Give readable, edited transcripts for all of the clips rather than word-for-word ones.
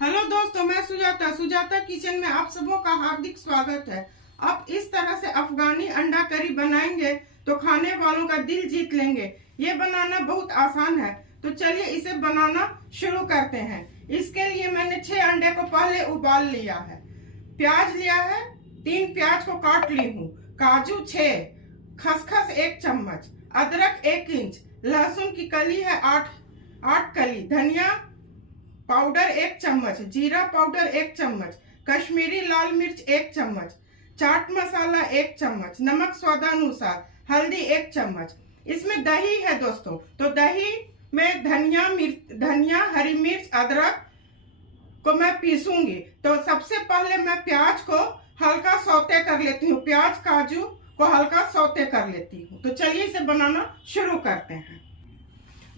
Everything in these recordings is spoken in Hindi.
हेलो दोस्तों, मैं सुजाता किचन में आप सबों का हार्दिक स्वागत है। आप इस तरह से अफगानी अंडा करी बनाएंगे तो खाने वालों का दिल जीत लेंगे। ये बनाना बहुत आसान है, तो चलिए इसे बनाना शुरू करते हैं। इसके लिए मैंने 6 अंडे को पहले उबाल लिया है। प्याज लिया है, 3 प्याज को काट ली हूँ। काजू 6, खसखस 1 चम्मच, अदरक 1 इंच, लहसुन की कली है 8 कली, धनिया पाउडर 1 चम्मच, जीरा पाउडर 1 चम्मच, कश्मीरी लाल मिर्च 1 चम्मच, चाट मसाला 1 चम्मच, नमक स्वादानुसार, हल्दी 1 चम्मच। इसमें दही है दोस्तों, तो दही में धनिया हरी मिर्च अदरक को मैं पीसूंगी। तो सबसे पहले मैं प्याज को हल्का सौते कर लेती हूँ, प्याज काजू को हल्का सौते कर लेती हूँ। तो चलिए इसे बनाना शुरू करते हैं।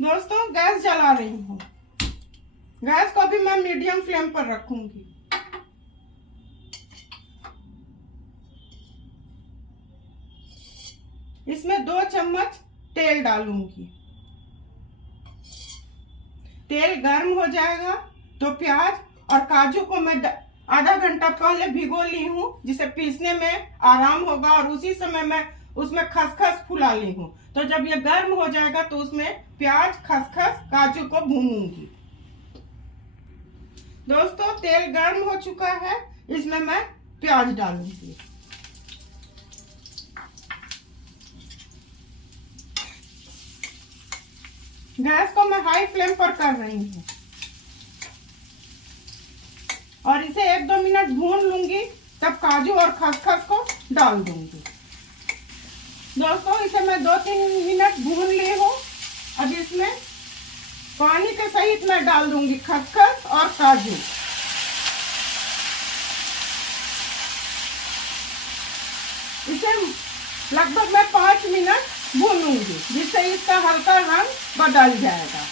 दोस्तों गैस जला रही हूँ। गैस को भी मैं मीडियम फ्लेम पर रखूंगी। इसमें 2 चम्मच तेल डालूंगी। तेल गर्म हो जाएगा तो प्याज और काजू को मैं आधा घंटा पहले भिगो ली हूँ, जिसे पीसने में आराम होगा, और उसी समय मैं उसमें खसखस फुला ली हूँ। तो जब ये गर्म हो जाएगा तो उसमें प्याज खसखस काजू को भूनूंगी। दोस्तों तेल गर्म हो चुका है, इसमें मैं प्याज डालूंगी। गैस को मैं हाई फ्लेम पर कर रही हूँ और इसे 1-2 मिनट भून लूंगी, तब काजू और खसखस को डाल दूंगी। दोस्तों इसे मैं 2-3 मिनट भून ली हूँ। अब इसमें पानी के सहित मैं डाल दूंगी खसखस और काजू। इसे लगभग मैं 5 मिनट भूनूंगी, जिससे इसका हल्का रंग बदल जाएगा।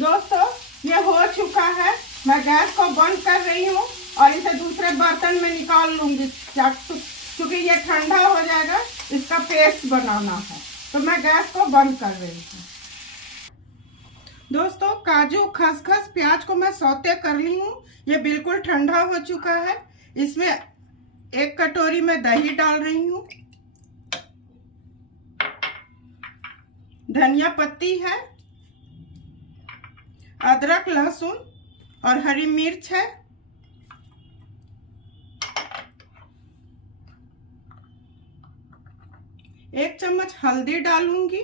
दोस्तों ये हो चुका है, मैं गैस को बंद कर रही हूँ और इसे दूसरे बर्तन में निकाल लूंगी, क्योंकि ये ठंडा हो जाएगा। इसका पेस्ट बनाना है, तो मैं गैस को बंद कर रही हूँ। दोस्तों काजू खसखस प्याज को मैं सौते कर ली हूँ। ये बिल्कुल ठंडा हो चुका है। इसमें 1 कटोरी में दही डाल रही हूँ, धनिया पत्ती है, अदरक लहसुन और हरी मिर्च है, एक चम्मच हल्दी डालूंगी,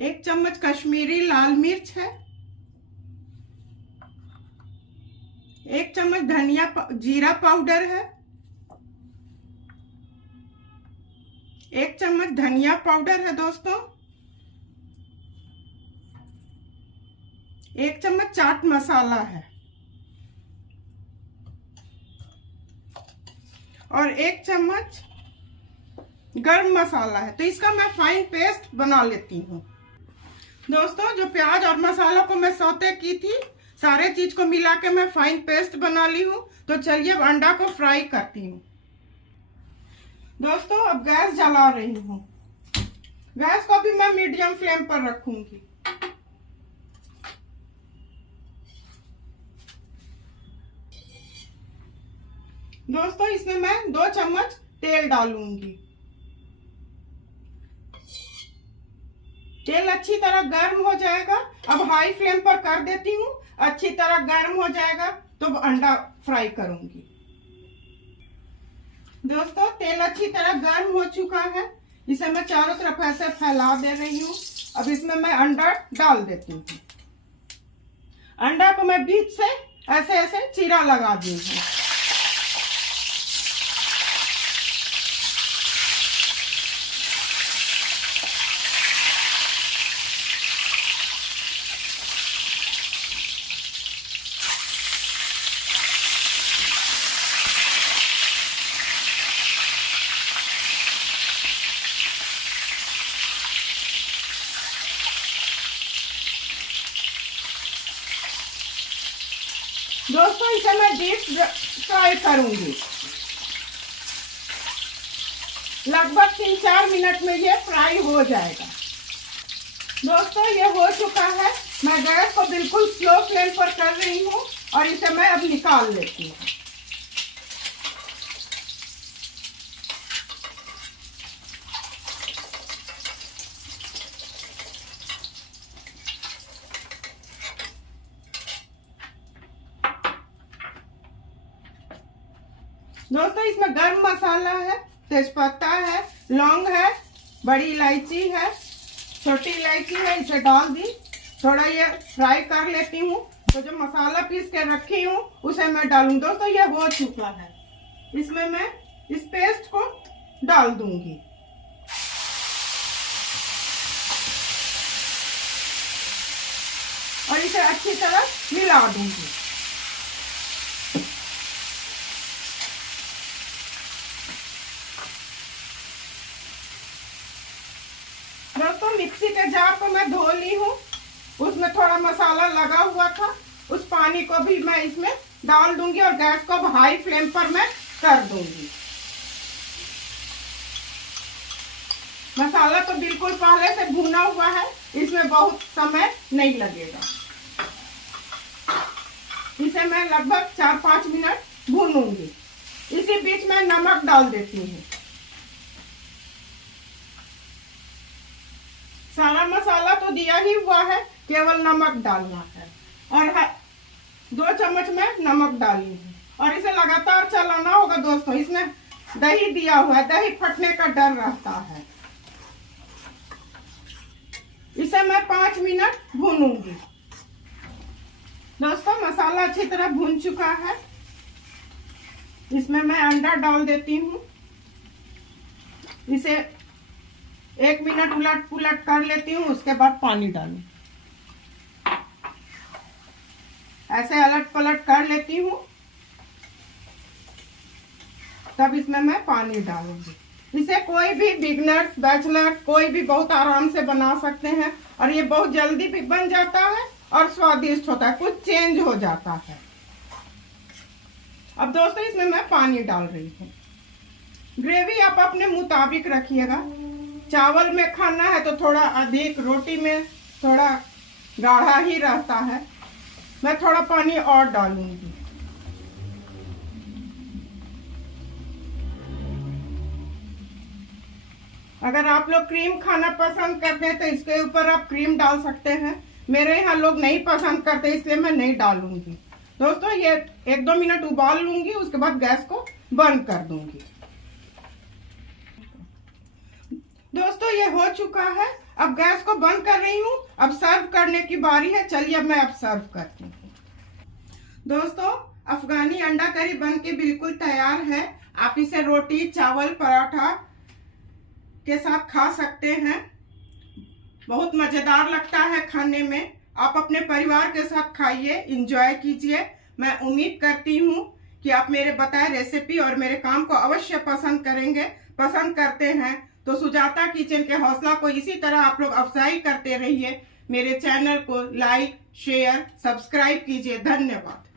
1 चम्मच कश्मीरी लाल मिर्च है, 1 चम्मच जीरा पाउडर है, 1 चम्मच धनिया पाउडर है दोस्तों, 1 चम्मच चाट मसाला है और 1 चम्मच गरम मसाला है। तो इसका मैं फाइन पेस्ट बना लेती हूँ। दोस्तों जो प्याज और मसाला को मैं सौते की थी, सारे चीज को मिला के मैं फाइन पेस्ट बना ली हूँ। तो चलिए अब अंडा को फ्राई करती हूँ। दोस्तों अब गैस जला रही हूँ। गैस को भी मैं मीडियम फ्लेम पर रखूंगी। दोस्तों इसमें मैं 2 चम्मच तेल डालूंगी। तेल अच्छी तरह गर्म हो जाएगा। अब हाई फ्लेम पर कर देती हूँ। अच्छी तरह गर्म हो जाएगा तो अंडा फ्राई करूंगी। दोस्तों तेल अच्छी तरह गर्म हो चुका है। इसे मैं चारों तरफ ऐसे फैला दे रही हूँ। अब इसमें मैं अंडा डाल देती हूँ। अंडा को मैं बीच से ऐसे ऐसे चीरा लगा दी हूँ। दोस्तों इसे मैं डीप फ्राई करूंगी। लगभग 3-4 मिनट में ये फ्राई हो जाएगा। दोस्तों ये हो चुका है। मैं गैस को बिल्कुल स्लो फ्लेम पर कर रही हूँ और इसे मैं अब निकाल लेती हूँ। दोस्तों इसमें गरम मसाला है, तेजपत्ता है, लौंग है, बड़ी इलायची है, छोटी इलायची है, इसे डाल दी। थोड़ा ये फ्राई कर लेती हूँ। तो जो मसाला पीस के रखी हूँ उसे मैं डालूं। दोस्तों ये हो चुका है। इसमें मैं इस पेस्ट को डाल दूंगी और इसे अच्छी तरह मिला दूंगी। दोस्तों मिक्सी के जार को मैं धो ली हूँ। उसमें थोड़ा मसाला लगा हुआ था, उस पानी को भी मैं इसमें डाल दूंगी और गैस को हाई फ्लेम पर मैं कर दूंगी। मसाला तो बिल्कुल पहले से भुना हुआ है, इसमें बहुत समय नहीं लगेगा। इसे मैं लगभग 4-5 मिनट भूनूंगी। इसी बीच में नमक डाल देती हूँ। सारा मसाला तो दिया ही हुआ है, केवल नमक डालना है और 2 चम्मच में नमक डाली हूँ और इसे लगातार चलाना होगा। दोस्तों इसमें दही दिया हुआ है, दही फटने का डर रहता है। इसे मैं 5 मिनट भूनूंगी। दोस्तों मसाला अच्छी तरह भून चुका है। इसमें मैं अंडा डाल देती हूँ। इसे 1 मिनट उलट पुलट कर लेती हूँ, उसके बाद पानी डालूं। ऐसे अलट पलट कर लेती हूँ, तब इसमें मैं पानी डालूंगी। इसे कोई भी बिगनर्स, बैचलर कोई भी बहुत आराम से बना सकते हैं और ये बहुत जल्दी भी बन जाता है और स्वादिष्ट होता है, कुछ चेंज हो जाता है। अब दोस्तों इसमें मैं पानी डाल रही हूँ। ग्रेवी आप अपने मुताबिक रखिएगा। चावल में खाना है तो थोड़ा अधिक, रोटी में थोड़ा गाढ़ा ही रहता है। मैं थोड़ा पानी और डालूंगी। अगर आप लोग क्रीम खाना पसंद करते हैं तो इसके ऊपर आप क्रीम डाल सकते हैं। मेरे यहाँ लोग नहीं पसंद करते, इसलिए मैं नहीं डालूंगी। दोस्तों ये 1-2 मिनट उबाल लूंगी, उसके बाद गैस को बंद कर दूंगी। दोस्तों ये हो चुका है। अब गैस को बंद कर रही हूँ। अब सर्व करने की बारी है। चलिए अब मैं अब सर्व करती हूँ। दोस्तों अफगानी अंडा करी बन के बिल्कुल तैयार है। आप इसे रोटी, चावल, पराठा के साथ खा सकते हैं। बहुत मजेदार लगता है खाने में। आप अपने परिवार के साथ खाइए, एंजॉय कीजिए। मैं उम्मीद करती हूँ कि आप मेरे बताए रेसिपी और मेरे काम को अवश्य पसंद करेंगे। पसंद करते हैं तो सुजाता किचन के हौसला को इसी तरह आप लोग अफजाई करते रहिए। मेरे चैनल को लाइक, शेयर, सब्सक्राइब कीजिए। धन्यवाद।